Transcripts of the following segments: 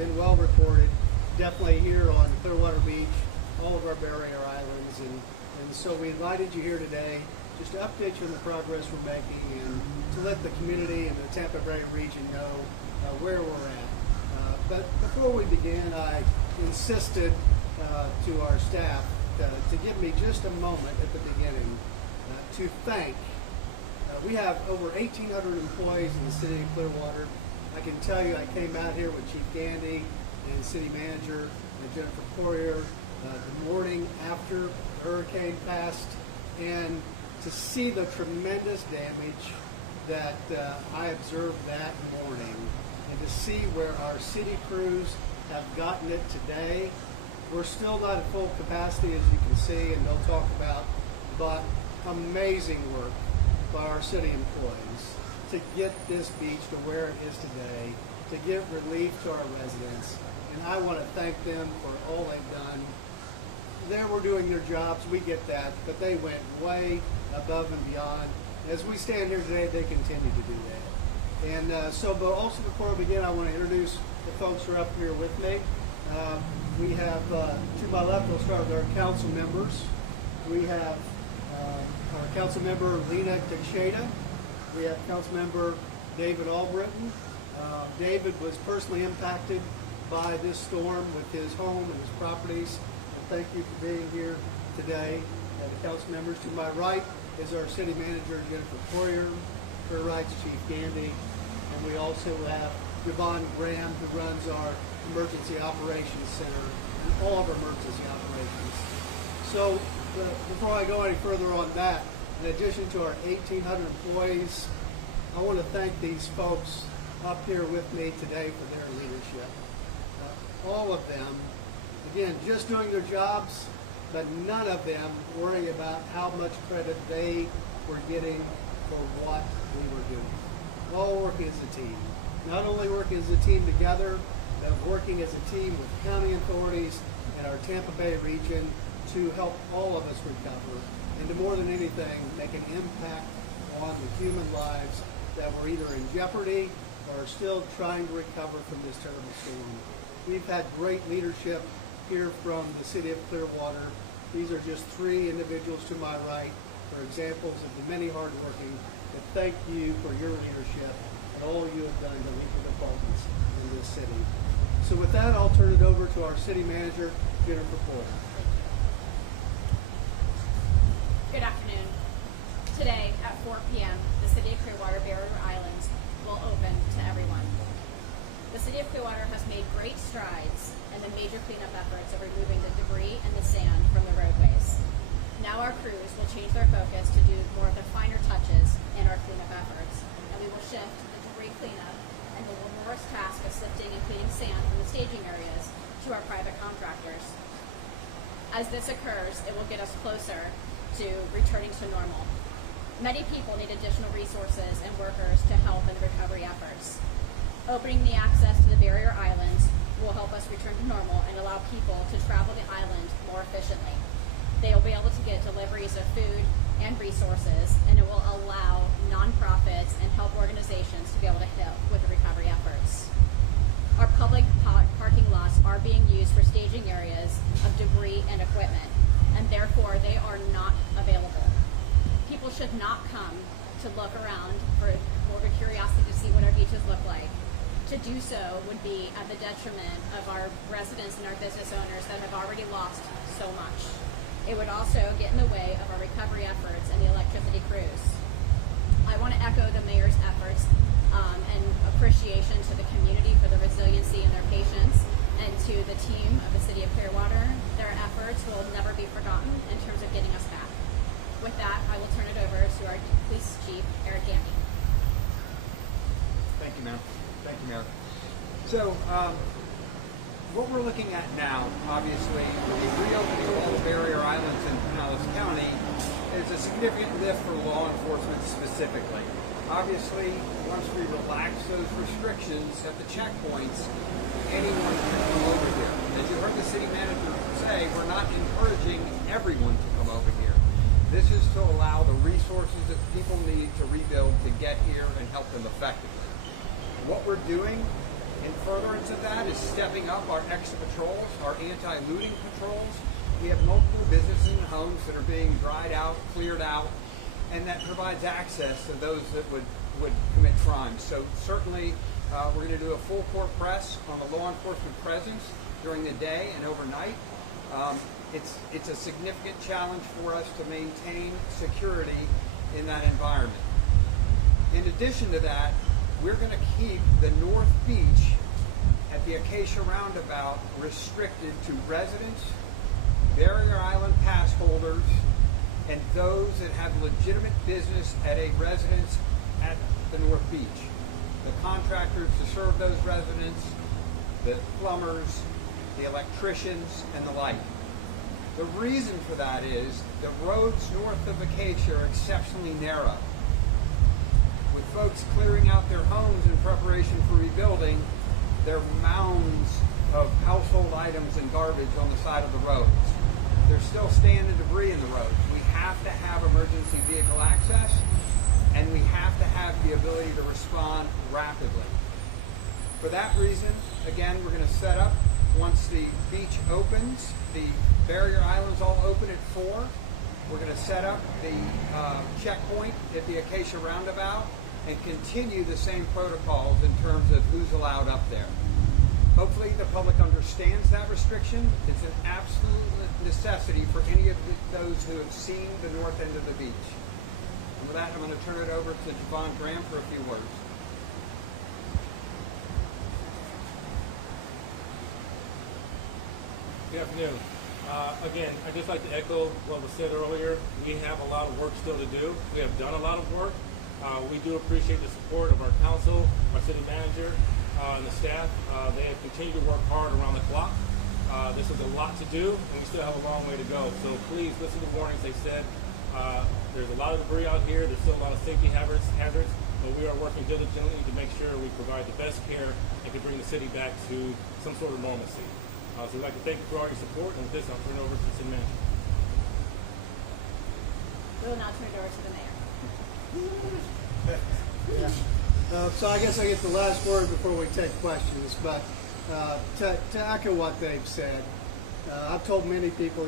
been well reported, definitely here on Clearwater Beach, all of our barrier islands, and so we invited you here today just to update you on the progress we're making and to let the community and the Tampa Bay region know where we're at. But before we begin, I insisted to our staff to give me just a moment at the beginning to thank. We have over 1,800 employees in the city of Clearwater. I can tell you I came out here with Chief Gandy and City Manager and Jennifer Poirier the morning after the hurricane passed, and to see the tremendous damage that I observed that morning, and to see where our city crews have gotten it today. We're still not at full capacity, as you can see, and they'll talk about, but amazing work by our city employees to get this beach to where it is today, to give relief to our residents. And I want to thank them for all they've done. They were doing their jobs, we get that, but they went way above and beyond. As we stand here today, they continue to do that. And but also before we begin, I want to introduce the folks who are up here with me. We have, to my left, we'll start with our council members. We have our council member, Lena Teixeira. We have council member David Albritton. David was personally impacted by this storm with his home and his properties. And thank you for being here today. The council members, to my right is our city manager, Jennifer Poirier. Her right's Chief Gandy. And we also have Yvonne Graham, who runs our Emergency Operations Center and all of our emergency operations. So before I go any further on that, in addition to our 1,800 employees, I want to thank these folks up here with me today for their leadership. All of them, again, just doing their jobs, but none of them worrying about how much credit they were getting for what we were doing. All working as a team. Not only working as a team together, but working as a team with county authorities and our Tampa Bay region to help all of us recover, and to more than anything, make an impact on the human lives that were either in jeopardy or are still trying to recover from this terrible storm. We've had great leadership here from the city of Clearwater. These are just three individuals to my right for examples of the many hardworking. And thank you for your leadership and all you have done to lead the departments in this city. So with that, I'll turn it over to our city manager, Jennifer Poirier. Good afternoon. Today at 4 p.m., the City of Clearwater Barrier Islands will open to everyone. The City of Clearwater has made great strides in the major cleanup efforts of removing the debris and the sand from the roadways. Now our crews will change their focus to do more of the finer touches in our cleanup efforts, and we will shift the debris cleanup and the laborious task of sifting and cleaning sand from the staging areas to our private contractors. As this occurs, it will get us closer to returning to normal. Many people need additional resources and workers to help in the recovery efforts. Opening the access to the barrier islands will help us return to normal and allow people to travel the island more efficiently. They will be able to get deliveries of food and resources, and it will allow nonprofits and help organizations to be able to help with the recovery efforts. Our public parking lots are being used for staging areas of debris and equipment, and therefore they are not available. People should not come to look around for morbid curiosity to see what our beaches look like. To do so would be at the detriment of our residents and our business owners that have already lost so much. It would also get in the way of our recovery efforts and the electricity crews. I want to echo the mayor's efforts and appreciation to the community for the resiliency and their patience, and to the team of the City of Clearwater. Their efforts will never be forgotten in terms of getting us back. With that, I will turn it over to our Police Chief, Eric Gandy. Thank you, ma'am. Thank you, Mayor. So, what we're looking at now, obviously, the reopening of all the barrier islands in Pinellas County is a significant lift for law enforcement specifically. Obviously, once we relax those restrictions at the checkpoints, anyone can come over here. As you heard the city manager say, we're not encouraging everyone to come over here. This is to allow the resources that people need to rebuild to get here and help them effectively. What we're doing In furtherance of that is stepping up our extra patrols, our anti-looting patrols. We have multiple businesses and homes that are being dried out, cleared out, and that provides access to those that would commit crimes. So certainly we're going to do a full court press on the law enforcement presence during the day and overnight. It's a significant challenge for us to maintain security in that environment. In addition to that, we're going to keep the North Beach at the Acacia Roundabout restricted to residents, Barrier Island pass holders, and those that have legitimate business at a residence at the North Beach. The contractors to serve those residents, the plumbers, the electricians, and the like. The reason for that is the roads north of Acacia are exceptionally narrow. With folks clearing out their homes in preparation for rebuilding, there are mounds of household items and garbage on the side of the roads. There's still stand and debris in the roads. We have to have emergency vehicle access, and we have to have the ability to respond rapidly. For that reason, again, we're going to set up, once the beach opens, the Barrier Islands all open at 4. We're going to set up the checkpoint at the Acacia Roundabout and continue the same protocols in terms of who's allowed up there. Hopefully the public understands that restriction. It's an absolute necessity for any of those who have seen the north end of the beach. And with that, I'm going to turn it over to Javon Graham for a few words. Good afternoon. Again, I'd just like to echo what was said earlier. We have a lot of work still to do. We have done a lot of work. We do appreciate the support of our council, our city manager, and the staff. They have continued to work hard around the clock. This is a lot to do, and we still have a long way to go. So please listen to the warnings they said. There's a lot of debris out here. There's still a lot of safety hazards, but we are working diligently to make sure we provide the best care and can bring the city back to some sort of normalcy. So we'd like to thank you for all your support, and with this, I'll turn it over to the city manager. We'll now turn it over to the mayor. So I guess I get the last word before we take questions, but to echo what they've said, I've told many people,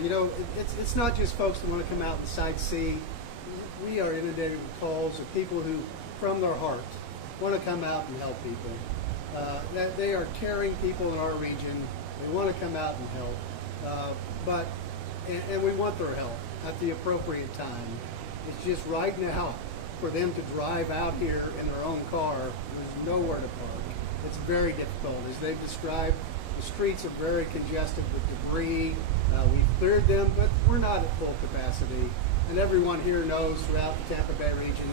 it's not just folks that want to come out and sightsee. We are inundated with calls of people who, from their heart, want to come out and help people. That they are caring people in our region. They want to come out and help, and we want their help at the appropriate time. It's just right now, for them to drive out here in their own car, there's nowhere to park. It's very difficult. As they've described, the streets are very congested with debris. We've cleared them, but we're not at full capacity. And everyone here knows throughout the Tampa Bay region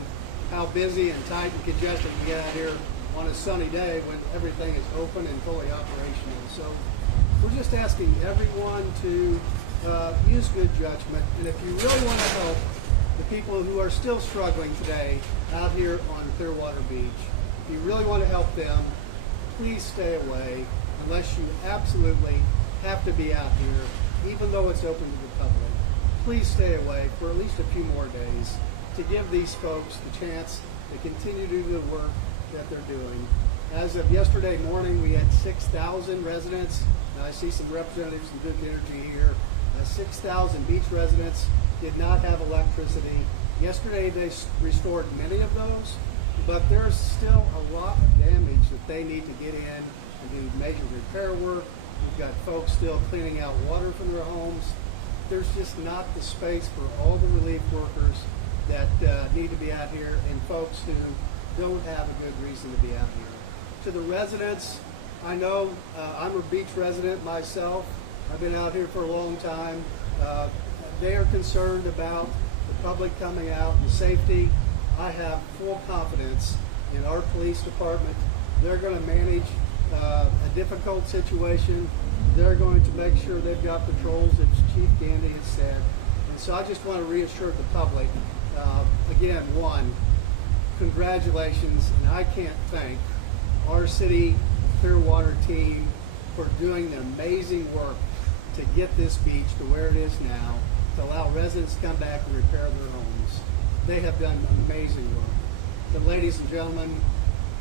how busy and tight and congested we get out here on a sunny day when everything is open and fully operational. So we're just asking everyone to use good judgment. And if you really want to help the people who are still struggling today out here on Clearwater Beach, if you really want to help them, please stay away unless you absolutely have to be out here, even though it's open to the public. Please stay away for at least a few more days to give these folks the chance to continue to do the work that they're doing. As of yesterday morning, we had 6,000 residents. I see some representatives from Duke Energy here. 6,000 beach residents did not have electricity. Yesterday they restored many of those, but there's still a lot of damage that they need to get in and do major repair work. We've got folks still cleaning out water from their homes. There's just not the space for all the relief workers that need to be out here and folks who don't have a good reason to be out here. To the residents, I know I'm a beach resident myself. I've been out here for a long time. They are concerned about the public coming out and safety. I have full confidence in our police department. They're going to manage a difficult situation. They're going to make sure they've got patrols, as Chief Gandy has said. And so I just want to reassure the public, again, one, congratulations, and I can't thank our city Clearwater team for doing the amazing work to get this beach to where it is now, to allow residents to come back and repair their homes. They have done amazing work. But ladies and gentlemen,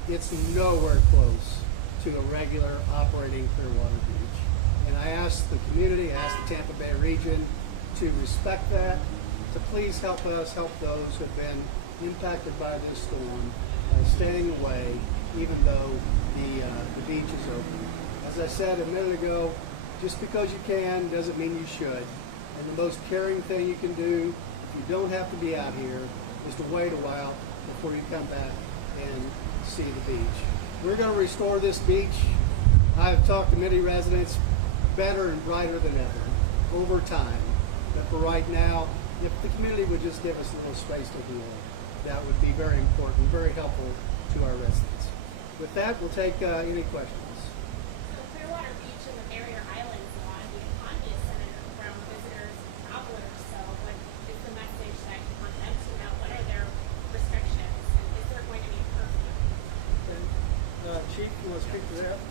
it's nowhere close to a regular operating Clearwater beach. And I asked the community, I asked the Tampa Bay region to respect that, to please help us help those who have been impacted by this storm by staying away even though the beach is open. As I said a minute ago, just because you can doesn't mean you should. And the most caring thing you can do, if you don't have to be out here, is to wait a while before you come back and see the beach. We're going to restore this beach. I've talked to many residents, better and brighter than ever, over time. But for right now, if the community would just give us a little space to heal, that would be very important, very helpful to our residents. With that, we'll take any questions. So Clearwater Beach and the Barrier Islands, a lot of the economy is centered around visitors and travelers. So what is the message that you want them to know? What are their restrictions? And is there going to be a curfew? Chief, you want to speak to that?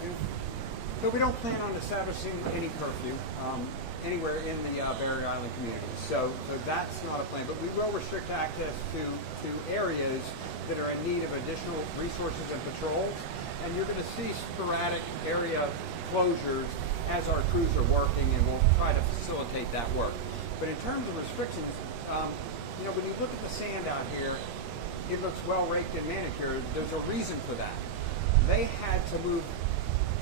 So we don't plan on establishing any curfew anywhere in the Barrier Island community. So that's not a plan. But we will restrict access to areas that are in need of additional resources and patrols. And you're going to see sporadic area closures as our crews are working, and we'll try to facilitate that work. But in terms of restrictions, when you look at the sand out here, it looks well raked and manicured. There's a reason for that. They had to move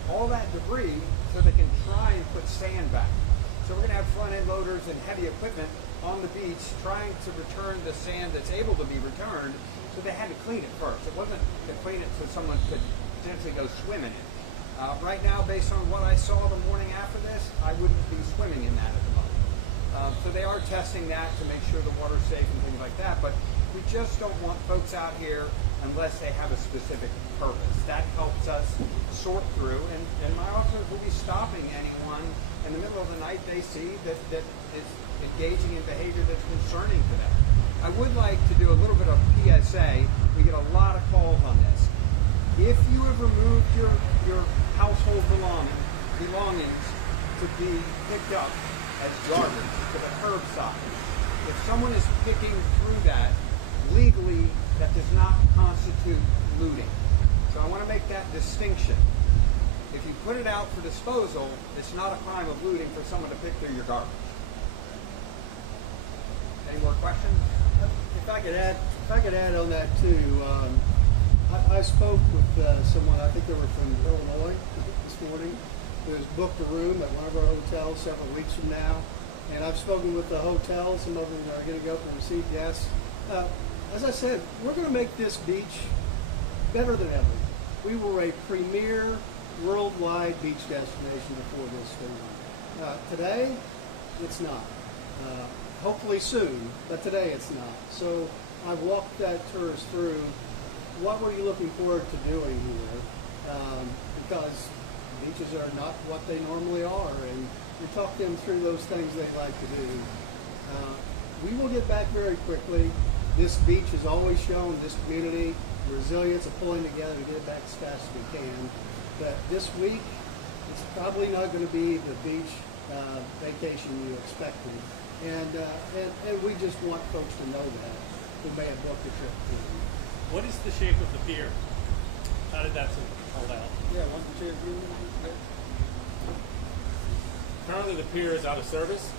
all that debris so they can try and put sand back. So we're going to have front-end loaders and heavy equipment on the beach trying to return the sand that's able to be returned. So they had to clean it first. It wasn't to clean it so someone could potentially go swim in it. Right now, based on what I saw the morning after this, I wouldn't be swimming in that at the moment. So they are testing that to make sure the water's safe and things like that. But we just don't want folks out here unless they have a specific purpose. That helps us sort through, and my officers will be stopping anyone in the middle of the night they see that is engaging in behavior that's concerning to them. I would like to do a little bit of PSA. We get a lot of calls on this. If you have removed your household belongings to be picked up as garbage to the curbside, if someone is picking through that, legally that does not constitute looting. So I want to make that distinction. If you put it out for disposal, it's not a crime of looting for someone to pick through your garbage. Any more questions? If I could add on that too. I spoke with someone, I think they were from Illinois this morning, who has booked a room at one of our hotels several weeks from now. And I've spoken with the hotel. Some of them are going to go up and receive guests. As I said, we're going to make this beach better than ever. We were a premier worldwide beach destination before this storm. Today, it's not. Hopefully soon, but today it's not. So I've walked that tourist through. What were you looking forward to doing here? Because beaches are not what they normally are, and we talk them through those things they'd like to do. We will get back very quickly. This beach has always shown this community resilience of pulling together to get it back as fast as we can. But this week, it's probably not going to be the beach vacation you expected. And we just want folks to know that who may have booked a trip through. What is the shape of the pier? How did that hold out? Yeah, one, two, three. Currently, the pier is out of service.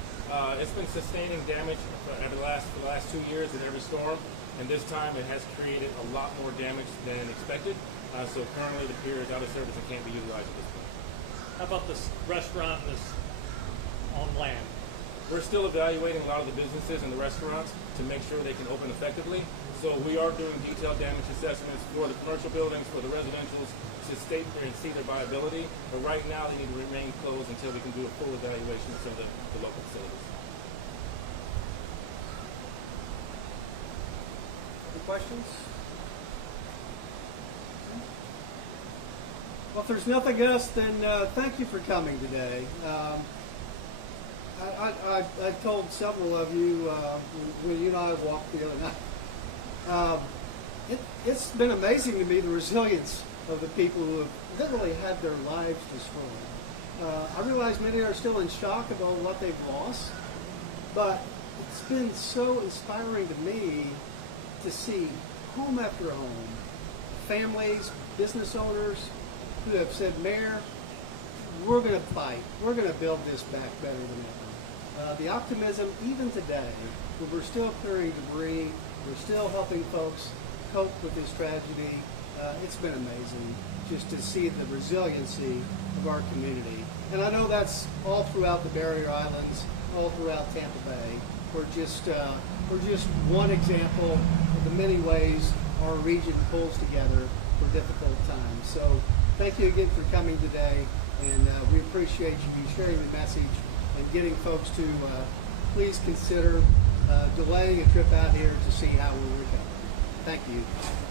It's been sustaining damage for the last 2 years in every storm, and this time it has created a lot more damage than expected. So currently, the pier is out of service and can't be utilized at this point. How about this restaurant and this on land? We're still evaluating a lot of the businesses and the restaurants to make sure they can open effectively. So we are doing detailed damage assessments for the commercial buildings, for the residentials, to state and see their viability. But right now, they need to remain closed until we can do a full evaluation of some of the local facilities. Any questions? Well, if there's nothing else, then thank you for coming today. I told several of you when you and I walked the other night. It's been amazing to me the resilience of the people who have literally had their lives destroyed. I realize many are still in shock about what they've lost, but it's been so inspiring to me to see home after home, families, business owners, who have said, Mayor, we're going to fight. We're going to build this back better than ever. The optimism, even today, when we're still clearing debris, we're still helping folks cope with this tragedy. It's been amazing just to see the resiliency of our community. And I know that's all throughout the Barrier Islands, all throughout Tampa Bay. We're just one example of the many ways our region pulls together for difficult times. So thank you again for coming today, and we appreciate you sharing the message and getting folks to please consider delaying a trip out here to see how we're recovering. Thank you.